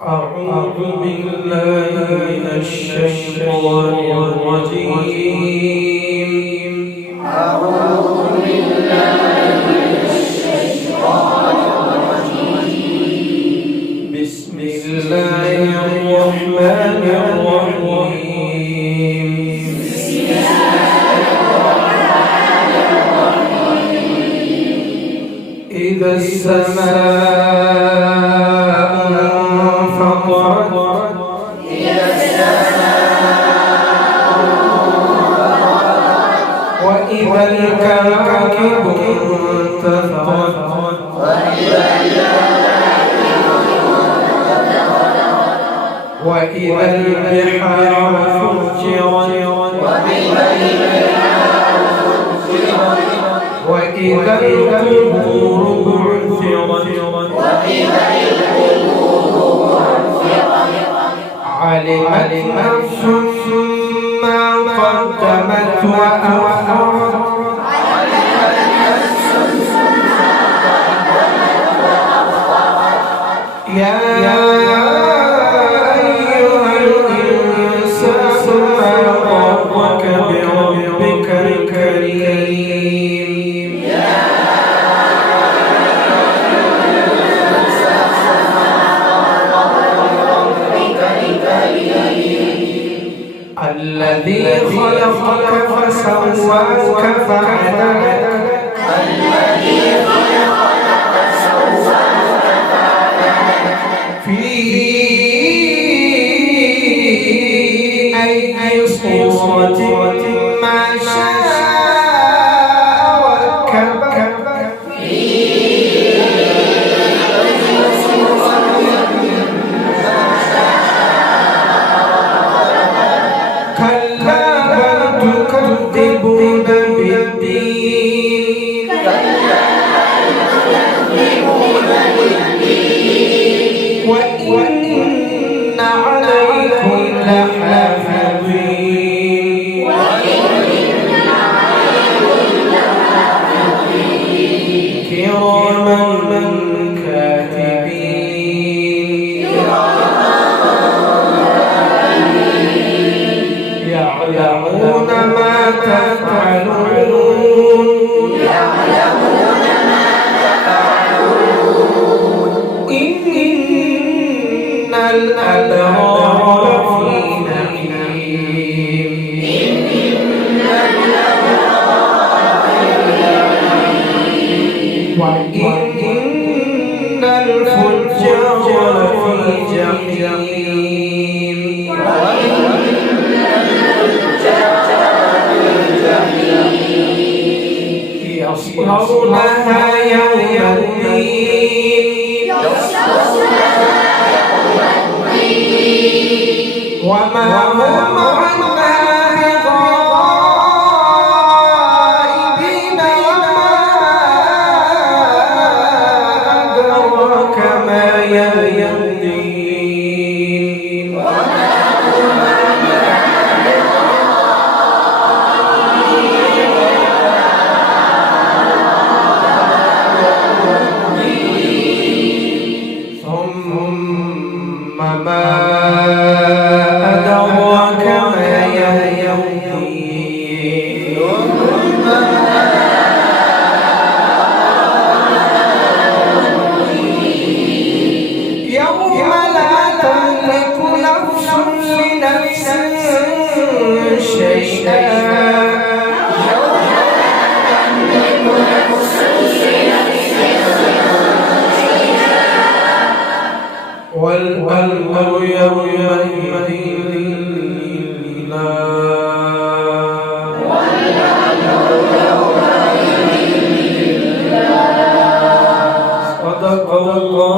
أعوذ بالله من الشيطان الرجيم. أعوذ بالله من الشيطان الرجيم. بسم الله الرحمن الرحيم. بسم الله الرحمن الرحيم. إذا السماء وإذا الكواكب انتثرت وإذا البحار فجرت وإذا القبور بعثرت علمت نفس ما قدمت وأخرت يا أيها الإنسان ما غرك بربك الكريم الذي خلقك فسواك فعدلك في أي صورة ما شاء ركبك كلا بل تكذبون بالدين وإن عليكم لحافظين كراما كاتبين يعلمون ما تفعلون إن الأبرار في نعيم وإن الفجار في جحيم يصلونها يوم الدين وما هم عنها بغائبين وما أدراك ما يوم الدين ثم ما أدراك ما يوم الدين يوم لا تملك نفس لنفس شيئا والأمر يومئذ لله صدق الله